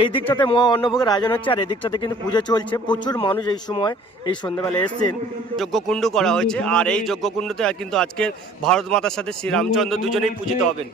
এই দিকটাতে মহা অন্নভোগের আয়োজন হচ্ছে আর এই দিকটাতে কিন্তু পুজো চলছে প্রচুর মানুষ এই সময় এই সন্ধ্যাবেলা এসছেন যজ্ঞকুণ্ড করা হয়েছে আর এই যজ্ঞকুণ্ডতে কিন্তু আজকে ভারত মাতার সাথে শ্রীরামচন্দ্র দুজনেই পূজিত হবেন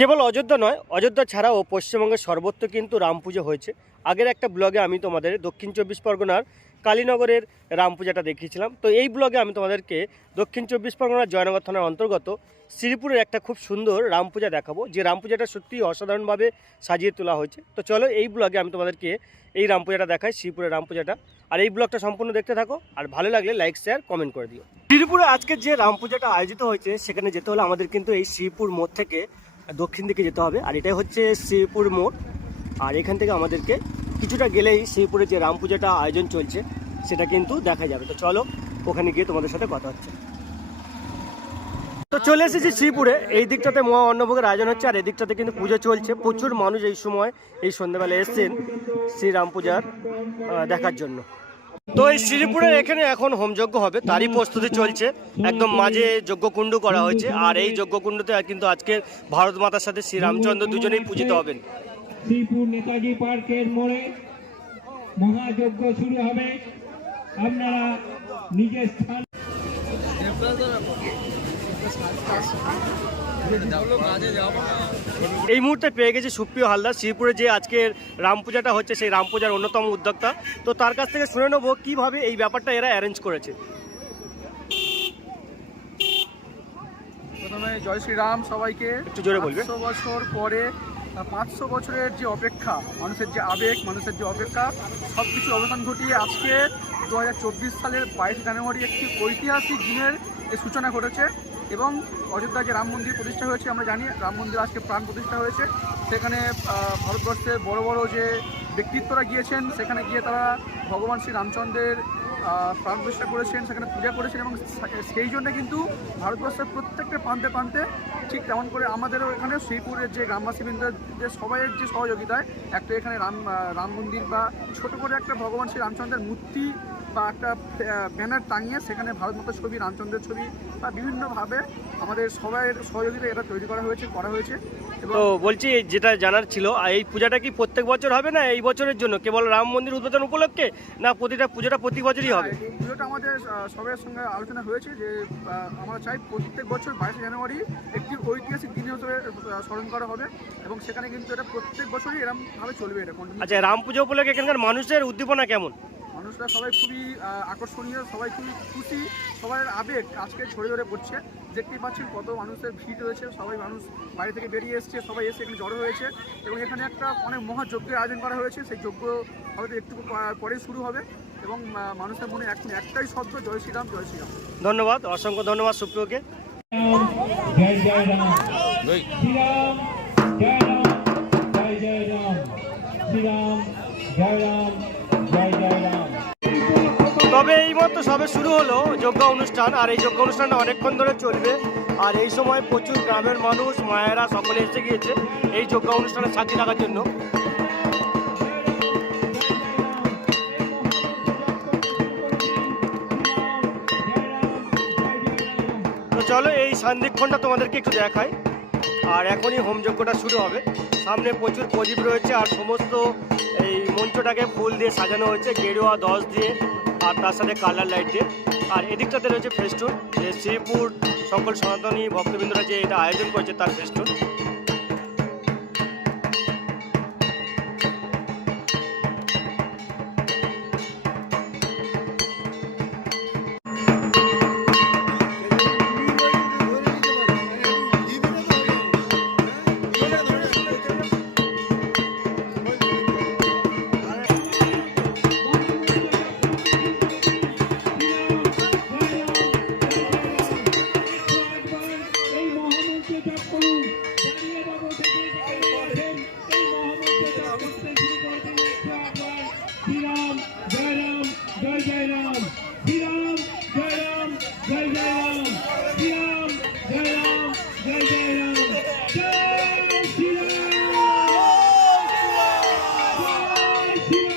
কেবল অযোধ্যা নয়, অযোধ্যা ছাড়াও পশ্চিমবঙ্গের সর্বত্র কিন্তু রাম পুজো হয়েছে। আগের একটা ব্লগে আমি তোমাদের দক্ষিণ চব্বিশ পরগনার কালীনগরের রাম পূজাটা দেখিয়েছিলাম। তো এই ব্লগে আমি তোমাদেরকে দক্ষিণ চব্বিশ পরগনার জয়নগর থানার অন্তর্গত শ্রীপুরের একটা খুব সুন্দর রাম পূজা দেখাবো। যে রাম পূজাটা সত্যিই অসাধারণভাবে সাজিয়ে তোলা হয়েছে। তো চলো এই ব্লগে আমি তোমাদেরকে এই রাম পূজাটা দেখাই, শ্রীপুরের রাম পূজাটা। আর এই ব্লগটা সম্পূর্ণ দেখতে থাকো। আর ভালো লাগলে লাইক শেয়ার কমেন্ট করে দিও। শ্রীপুরে আজকে যে রাম পূজাটা আয়োজিত হয়েছে, সেখানে যেতে হলে আমাদের কিন্তু এই শ্রীপুর মোড় থেকে দক্ষিণ দিকে যেতে হবে। আর এটাই হচ্ছে শ্রীপুর মোড়। আর এখান থেকে আমাদেরকে কিছুটা গেলেই শ্রীপুরে যে রাম পূজাটা আয়োজন চলছে, সেটা কিন্তু দেখা যাবে। তো চলো, ওখানে গিয়ে তোমাদের সাথে কথা হচ্ছে। তো চলে এসেছি শ্রীপুরে। এই দিকটাতে মহা অন্নভোগের আয়োজন হচ্ছে, আর এই দিকটাতে কিন্তু পুজো চলছে। প্রচুর মানুষ এই সময়, এই সন্ধ্যাবেলা এসছেন শ্রীরাম পূজার দেখার জন্য। তো এই শ্রীপুরের এখানে এখন হোমযজ্ঞ হবে, তারই প্রস্তুতি চলছে। একদম মাঝে যজ্ঞকুণ্ড করা হয়েছে, আর এই যজ্ঞকুণ্ডতে কিন্তু আজকে ভারত মাতার সাথে শ্রীরামচন্দ্র দুজনেই পূজিত হবেন। শ্রীপুর নেতাজি পার্কের মোড়ে মহাযজ্ঞ শুরু হবে। আপনারা নিজের স্থান এই মুহূর্তে পেয়ে গেছি সুপ্রিয় হালদার শ্রীপুরে যে আজকের রাম পূজাটা হচ্ছে সেই রাম পূজার অন্যতম উদ্যোক্তা। তো তার কাছ থেকে শুনে নেব কীভাবে এই ব্যাপারটা এরা অ্যারেঞ্জ করেছে। প্রথমে জয় শ্রীরাম সবাইকে। একটু জোরে বলবে। বছর পরে পাঁচশো বছরের যে অপেক্ষা মানুষের যে আবেগ মানুষের যে অপেক্ষা সব কিছু অবসান ঘটিয়ে আজকে দু হাজার চব্বিশ সালের বাইশে জানুয়ারি একটি ঐতিহাসিক দিনের সূচনা ঘটেছে। এবং অযোধ্যা যে রাম মন্দির প্রতিষ্ঠা হয়েছে, আমরা জানি রাম মন্দির আজকে প্রাণ প্রতিষ্ঠা হয়েছে। সেখানে ভারতবর্ষের বড় বড় যে ব্যক্তিত্বরা গিয়েছেন, সেখানে গিয়ে তারা ভগবান শ্রী রামচন্দ্রের প্রাণ প্রতিষ্ঠা করেছেন, সেখানে পূজা করেছেন এবং সেই জন্য কিন্তু ভারতবর্ষের প্রত্যেকটা প্রান্তে প্রান্তে ঠিক তেমন করে আমাদেরও এখানে শ্রীপুরের যে গ্রামবাসীবৃন্দের যে সবাইয়ের যে সহযোগিতায় একটা এখানে রাম রাম মন্দির বা ছোট করে একটা ভগবান শ্রী রামচন্দ্রের মূর্তি বা একটা ব্যানার টাঙিয়ে সেখানে ভারত মাতার ছবি রামচন্দ্রের ছবি বা বিভিন্নভাবে আমাদের সবাইয়ের সহযোগিতা এটা তৈরি করা হয়েছে করা হয়েছে। এবং তো বলছি যেটা জানার ছিল আর এই পূজাটা কি প্রত্যেক বছর হবে না এই বছরের জন্য? কেবল রাম মন্দির উদ্বোধন উপলক্ষে? না প্রতিটা পূজাটা প্রতি বছরই হবে? এই পুজোটা আমাদের সবার সঙ্গে আলোচনা হয়েছে যে আমরা চাই প্রত্যেক বছর বাইশে জানুয়ারি একটি ঐতিহাসিক দিন হিসেবে স্মরণ করা হবে এবং সেখানে কিন্তু এটা প্রত্যেক বছরই এরকম ভাবে চলবে এটা। আচ্ছা রাম পুজো উপলক্ষে এখানকার মানুষের উদ্দীপনা কেমন? মানুষরা সবাই খুবই আকর্ষণীয় সবাই খুবই খুশি। সবার আবেগ আজকে ছড়ে ছড়ে পড়ছে। দেখতেই পাচ্ছেন কত মানুষের ভিড় রয়েছে। সবাই মানুষ বাড়ি থেকে বেরিয়ে এসছে সবাই এসে এখানে জড়ো হয়েছে এবং এখানে একটা অনেক মহাযজ্ঞের আয়োজন করা হয়েছে। সেই যজ্ঞ হয়তো একটু পরে শুরু হবে এবং মানুষের মনে এখন একটাই শব্দ জয় শ্রীরাম জয় শ্রীরাম। ধন্যবাদ অসংখ্য ধন্যবাদ সুপ্রিয়কে। জয় জয় রাম। শ্রীরাম জয় রাম জয় জয় রাম। শ্রীরাম জয় রাম জয় জয় রাম। তবে এই মাত্র সবে শুরু হলো যজ্ঞ অনুষ্ঠান আর এই যজ্ঞ অনুষ্ঠানটা অনেকক্ষণ ধরে চলবে। আর এই সময় প্রচুর গ্রামের মানুষ মায়েরা সকলে এসে গিয়েছে এই যজ্ঞ অনুষ্ঠানে সাক্ষী থাকার জন্য। সন্ধিক্ষণটা তোমাদেরকে একটু দেখায় আর এখনই হোমযজ্ঞটা শুরু হবে। সামনে প্রচুর প্রদীপ রয়েছে আর সমস্ত এই মঞ্চটাকে ফুল দিয়ে সাজানো হয়েছে, গেরুয়া, দশ দিয়ে আর তার সাথে কালার লাইট দিয়ে। আর এদিকটাতে রয়েছে ফেস্টুন, যে শ্রীপুর সকল সনাতনী ভক্তবৃন্দরা যে এটা আয়োজন করেছে তার ফেস্টুন। শ্রীরাম জয়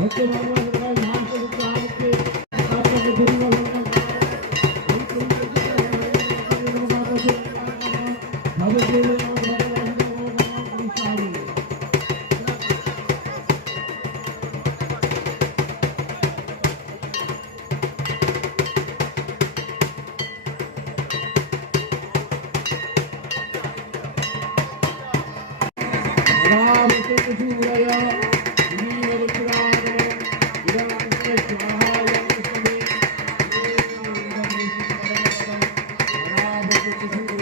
ভগবান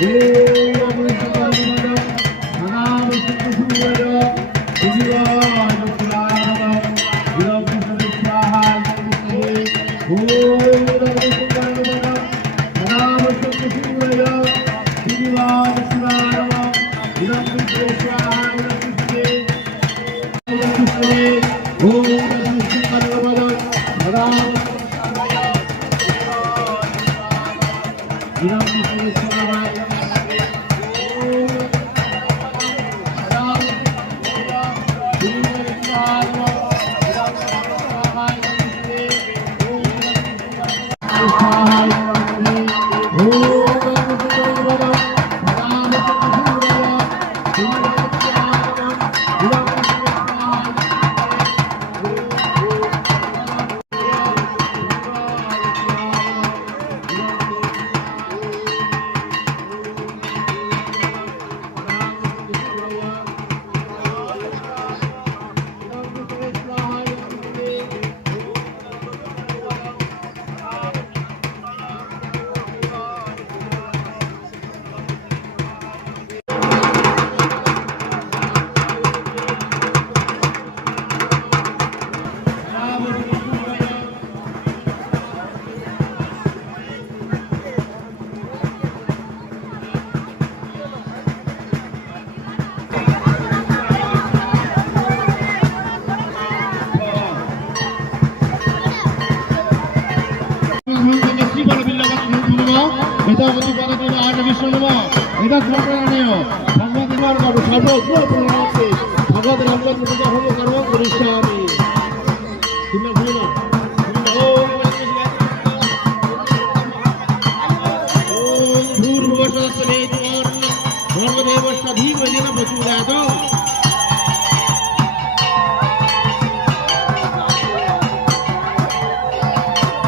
Yeah. ಪ್ರಜಾಪ್ರತಿಪಾದಕರು ಆಗಮಿಸಲು ವಿಧಾನಸಭೆಯನ್ನು ಭಗವಂತ ಮಾರ್ಗವನ್ನು ಸರ್ವೋತ್ಮ ಪ್ರಣಾಮಿ ಭಗವದ್ ರಾಮಚಂದ್ರ ಪ್ರಜಾ ಹೋಮ ಸರ್ವ ಕರಿಷ್ಯಾಮಿ